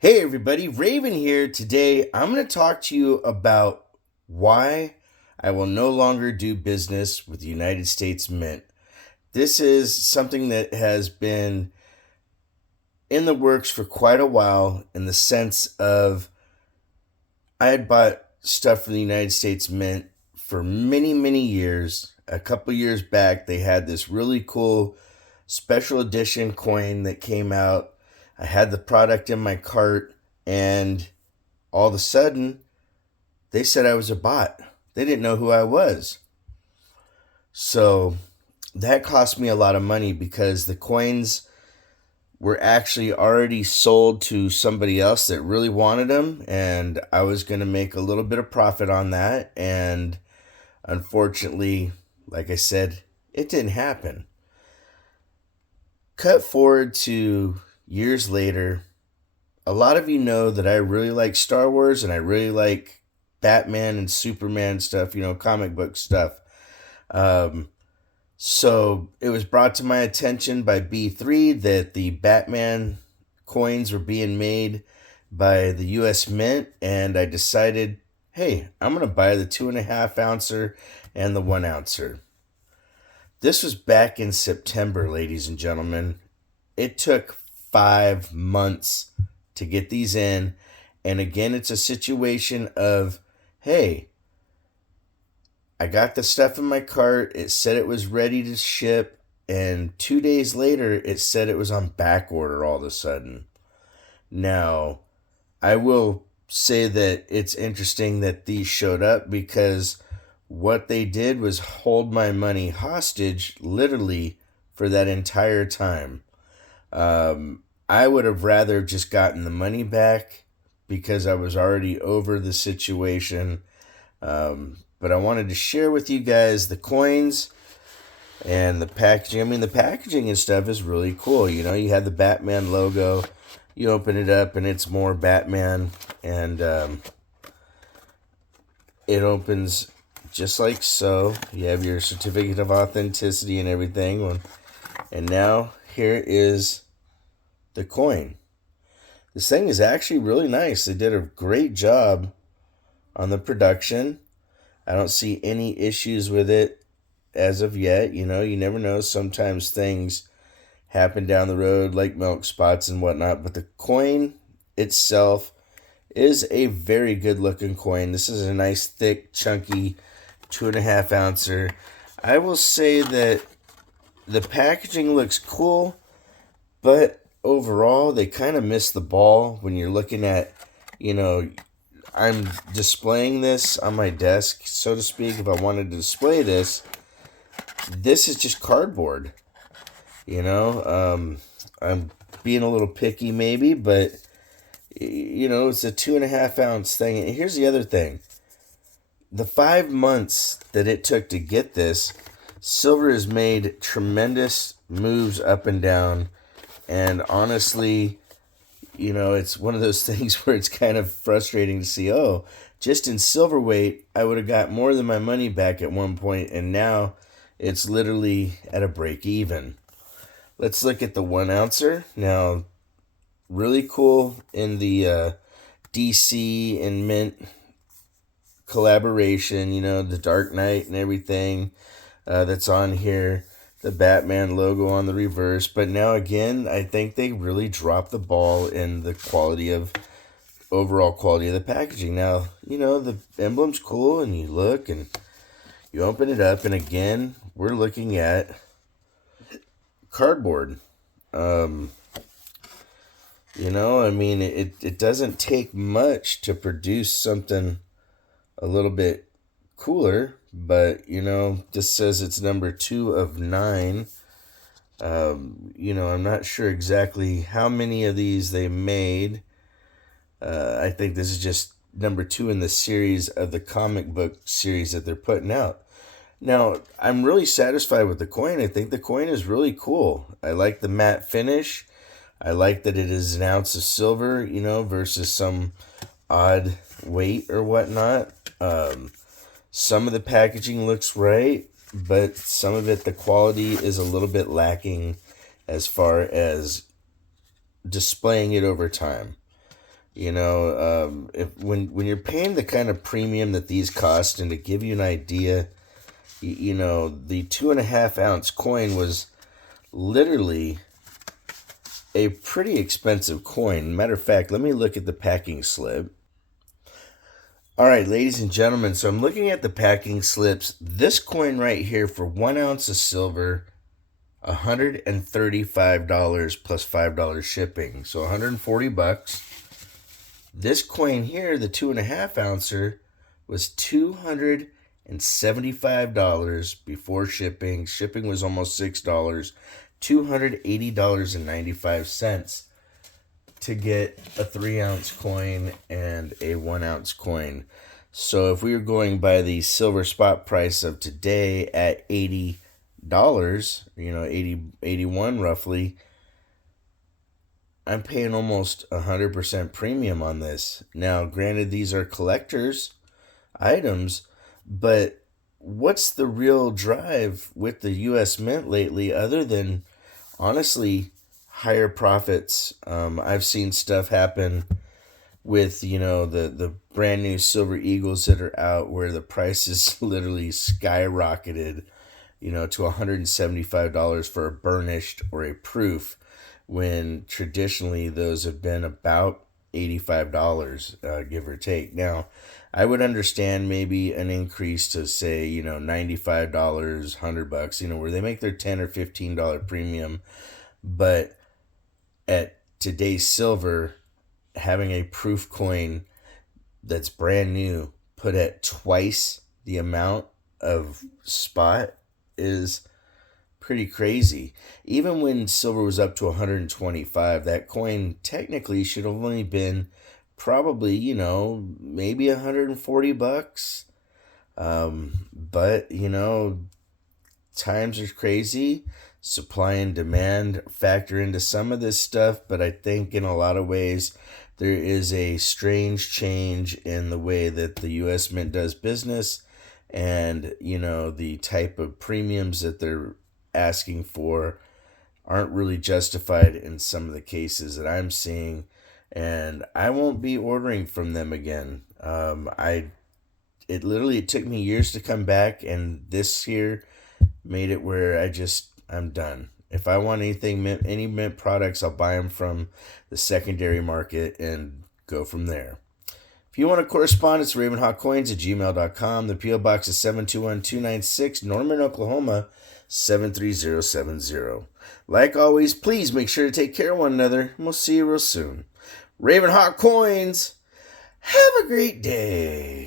Hey everybody, Raven here. Today I'm going to talk to you about why I will no longer do business with the United States Mint. This is something that has been in the works for quite a while, in the sense of I had bought stuff from the United States Mint for many, many years. A couple years back, they had this really cool special edition coin that came out. I had the product in my cart, and all of a sudden, they said I was a bot. They didn't know who I was. So that cost me a lot of money because the coins were actually already sold to somebody else that really wanted them, and I was going to make a little bit of profit on that. And unfortunately, like I said, it didn't happen. Cut forward to years later. A lot of you know that I really like Star Wars and I really like Batman and Superman stuff, comic book stuff. Um, so it was brought to my attention by B3 that the Batman coins were being made by the US Mint, and I decided, hey, I'm going to buy the 2.5 ouncer and the 1 ouncer. This was back in September, ladies and gentlemen. It took 5 months to get these in. And again, it's a situation of, hey, I got the stuff in my cart. It said it was ready to ship. And 2 days later, it said it was on back order all of a sudden. Now, I will say that it's interesting that these showed up, because what they did was hold my money hostage literally for that entire time. I would have rather just gotten the money back because I was already over the situation. But I wanted to share with you guys the coins and the packaging. I mean, the packaging and stuff is really cool. You have the Batman logo. You open it up and it's more Batman, and it opens just like so. You have your certificate of authenticity and everything. And now here is the coin. This thing is actually really nice. They did a great job on the production. I don't see any issues with it as of yet. You never know. Sometimes things happen down the road, like milk spots and whatnot. But the coin itself is a very good looking coin. This is a nice, thick, chunky 2.5 ouncer. I will say that the packaging looks cool, but overall, they kind of missed the ball when you're looking at, I'm displaying this on my desk, so to speak. If I wanted to display this is just cardboard. I'm being a little picky maybe, but, it's a 2.5 ounce thing. And here's the other thing. The 5 months that it took to get this, silver has made tremendous moves up and down. And honestly, it's one of those things where it's kind of frustrating to see, oh, just in silver weight, I would have got more than my money back at one point, and now it's literally at a break even. Let's look at the 1 ouncer. Now, really cool in the DC and Mint collaboration, the Dark Knight and everything that's on here. The Batman logo on the reverse. But now again, I think they really dropped the ball in the overall quality of the packaging. Now, the emblem's cool, and you look and you open it up, and again, we're looking at cardboard. It doesn't take much to produce something a little bit cooler, but this says it's number 2 of 9. I'm not sure exactly how many of these they made. I think this is just number 2 in the series of the comic book series that they're putting out. Now, I'm really satisfied with the coin. I think the coin is really cool. I like the matte finish. I like that it is an ounce of silver, versus some odd weight or whatnot. Some of the packaging looks right, but some of it, the quality is a little bit lacking as far as displaying it over time. If when you're paying the kind of premium that these cost, and to give you an idea, the 2.5 ounce coin was literally a pretty expensive coin. Matter of fact, let me look at the packing slip. All right, ladies and gentlemen, so I'm looking at the packing slips. This coin right here for 1 ounce of silver, $135 plus $5 shipping, so $140. This coin here, the 2.5 ouncer, was $275 before shipping. Shipping was almost $6, $280.95 to get a 3 ounce coin and a 1 ounce coin. So if we were going by the silver spot price of today at $80, 81 roughly, I'm paying almost 100% premium on this. Now, granted, these are collector's items, but what's the real drive with the U.S. Mint lately other than, honestly, higher profits? I've seen stuff happen with, the brand new Silver Eagles that are out where the price is literally skyrocketed, to $175 for a burnished or a proof, when traditionally those have been about $85, give or take. Now, I would understand maybe an increase to say, $95, $100, where they make their $10 or $15 premium. But at today's silver, having a proof coin that's brand new put at twice the amount of spot is pretty crazy. Even when silver was up to 125, that coin technically should have only been probably, maybe $140. But, times are crazy. Supply and demand factor into some of this stuff, but I think in a lot of ways there is a strange change in the way that the U.S. Mint does business, and, the type of premiums that they're asking for aren't really justified in some of the cases that I'm seeing, and I won't be ordering from them again. It took me years to come back, and this year made it where I'm done. If I want any mint products, I'll buy them from the secondary market and go from there. If you want to correspond, it's ravenhawkcoins@gmail.com. The P.O. Box is 721-296, Norman, Oklahoma, 73070. Like always, please make sure to take care of one another, and we'll see you real soon. Ravenhawk Coins, have a great day.